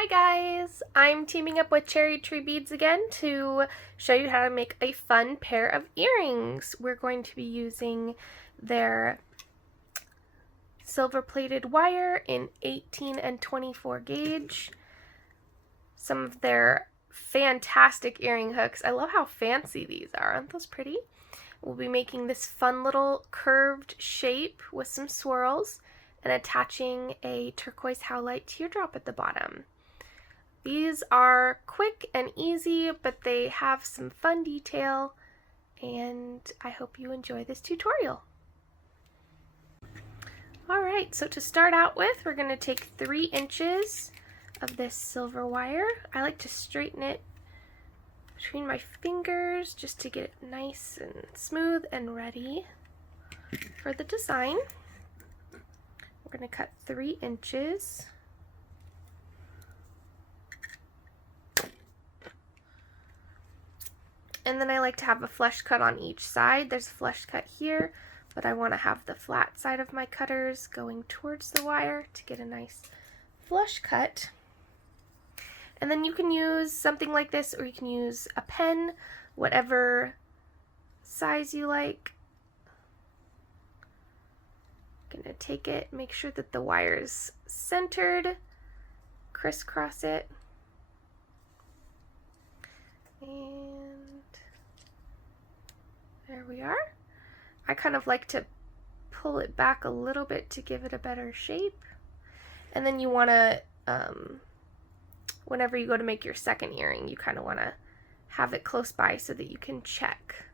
Hi guys! I'm teaming up with Cherry Tree Beads again to show you how to make a fun pair of earrings. We're going to be using their silver plated wire in 18 and 24 gauge. Some of their fantastic earring hooks. I love how fancy these are. Aren't those pretty? We'll be making this fun little curved shape with some swirls and attaching a turquoise howlite teardrop at the bottom. These are quick and easy, but they have some fun detail, and I hope you enjoy this tutorial. Alright, so to start out with, we're going to take 3 inches of this silver wire. I like to straighten it between my fingers just to get it nice and smooth and ready for the design. We're going to cut 3 inches. And then I like to have a flush cut on each side. There's a flush cut here, but I want to have the flat side of my cutters going towards the wire to get a nice flush cut. And then you can use something like this, or you can use a pen, whatever size you like. I'm gonna take it, make sure that the wire's centered, crisscross it, and there we are. I kind of like to pull it back a little bit to give it a better shape. And then you want to, whenever you go to make your second earring, you kind of want to have it close by so that you can check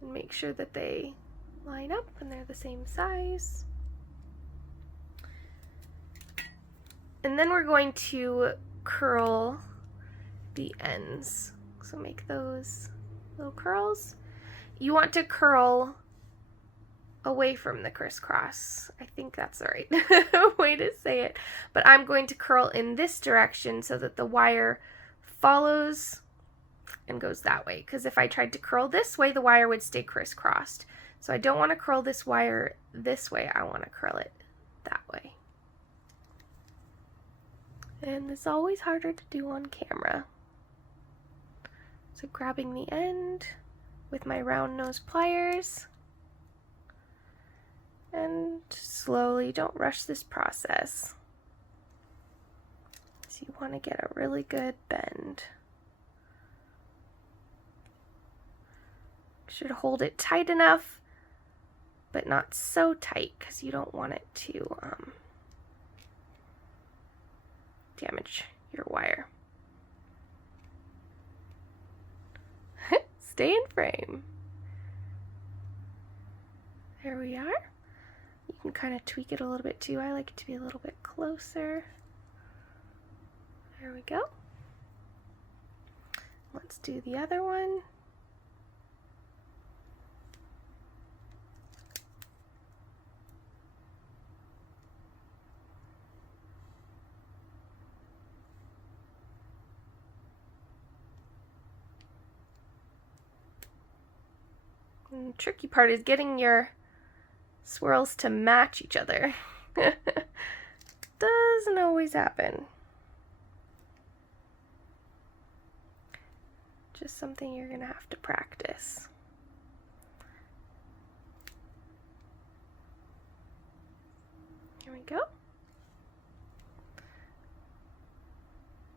and make sure that they line up and they're the same size. And then we're going to curl the ends. So make those little curls. You want to curl away from the crisscross. I think that's the right way to say it. But I'm going to curl in this direction so that the wire follows and goes that way. Because if I tried to curl this way, the wire would stay crisscrossed. So I don't want to curl this wire this way. I want to curl it that way. And it's always harder to do on camera. So grabbing the end with my round nose pliers, and slowly, don't rush this process. So you want to get a really good bend. Should hold it tight enough, but not so tight because you don't want it to damage your wire. Stay in frame. There we are. You can kind of tweak it a little bit too. I like it to be a little bit closer. There we go. Let's do the other one. And the tricky part is getting your swirls to match each other. Doesn't always happen. Just something you're gonna have to practice. Here we go.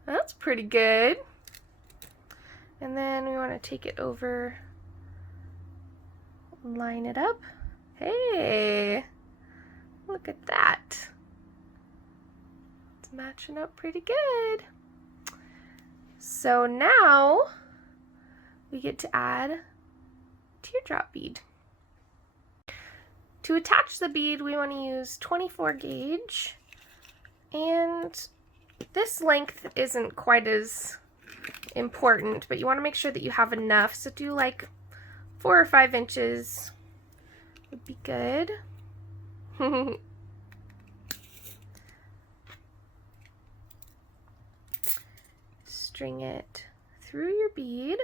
That's pretty good. And then we want to take it over, line it up. Hey, look at that. It's matching up pretty good. So now we get to add teardrop bead. To attach the bead, we want to use 24 gauge, and this length isn't quite as important, but you want to make sure that you have enough. So do like 4 or 5 inches would be good. String it through your bead.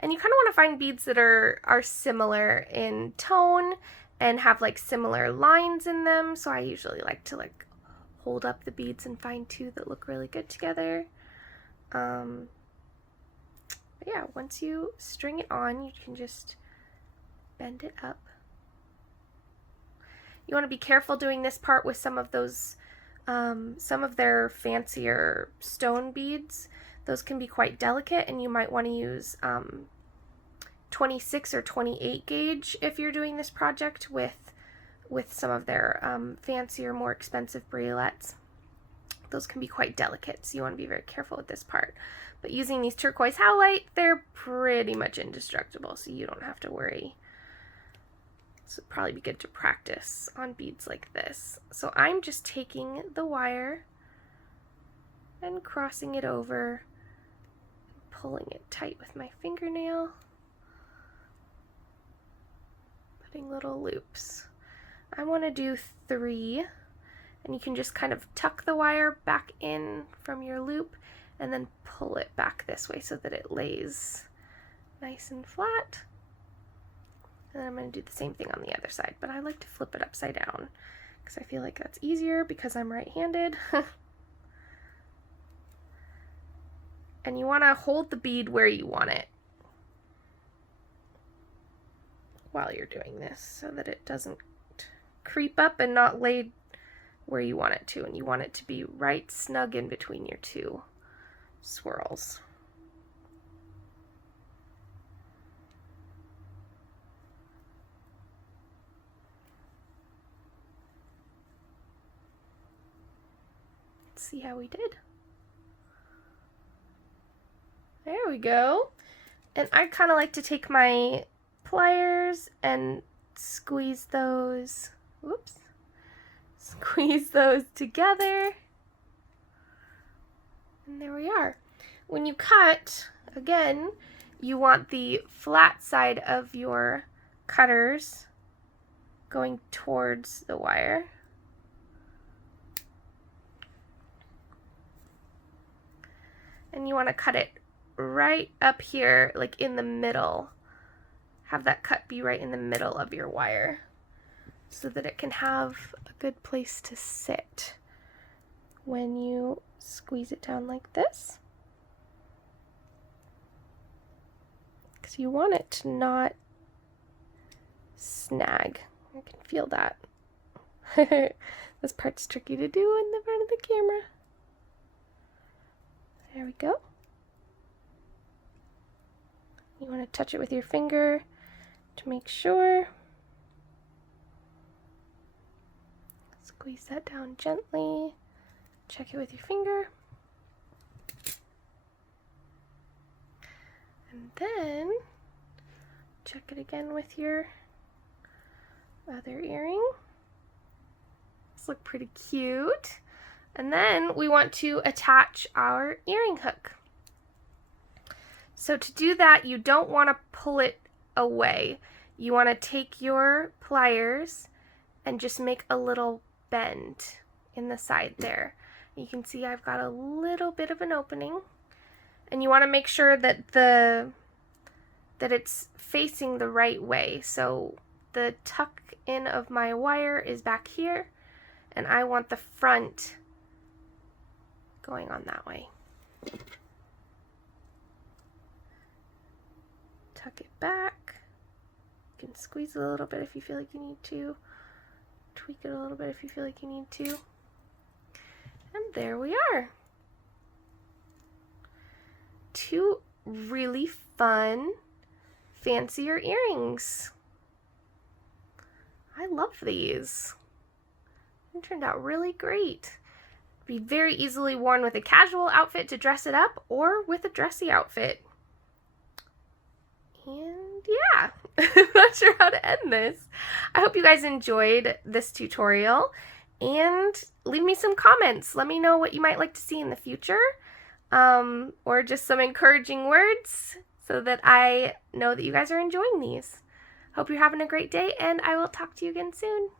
And you kind of want to find beads that are similar in tone and have like similar lines in them. So I usually like to hold up the beads and find two that look really good together. But yeah, once you string it on, you can just bend it up. You want to be careful doing this part with some of those, some of their fancier stone beads. Those can be quite delicate, and you might want to use 26 or 28 gauge if you're doing this project with some of their fancier, more expensive bracelets. Those can be quite delicate, so you want to be very careful with this part. But using these turquoise howlite, they're pretty much indestructible, so you don't have to worry. So it'd probably be good to practice on beads like this. So I'm just taking the wire and crossing it over, pulling it tight with my fingernail, putting little loops. I want to do 3, and you can just kind of tuck the wire back in from your loop and then pull it back this way so that it lays nice and flat. And then I'm going to do the same thing on the other side, but I like to flip it upside down because I feel like that's easier because I'm right-handed. And you want to hold the bead where you want it while you're doing this so that it doesn't creep up and not lay where you want it to. And you want it to be right snug in between your two swirls. See how we did. There we go. And I kind of like to take my pliers and squeeze those, whoops, squeeze those together. And there we are. When you cut, again, you want the flat side of your cutters going towards the wire. And you want to cut it right up here, like in the middle. Have that cut be right in the middle of your wire so that it can have a good place to sit when you squeeze it down like this. Because you want it to not snag. I can feel that. This part's tricky to do in the front of the camera. There we go. You want to touch it with your finger to make sure. Squeeze that down gently. Check it with your finger. And then check it again with your other earring. These look pretty cute. And then we want to attach our earring hook. So to do that, you don't want to pull it away. You want to take your pliers and just make a little bend in the side there. You can see I've got a little bit of an opening. And you want to make sure that it's facing the right way. So the tuck in of my wire is back here, and I want the front going on that way. Tuck it back. You can squeeze it a little bit if you feel like you need to. Tweak it a little bit if you feel like you need to. And there we are. 2 really fun, fancier earrings. I love these. They turned out really great. Be very easily worn with a casual outfit to dress it up or with a dressy outfit. And yeah, I'm not sure how to end this. I hope you guys enjoyed this tutorial, and leave me some comments. Let me know what you might like to see in the future, or just some encouraging words so that I know that you guys are enjoying these. Hope you're having a great day, and I will talk to you again soon.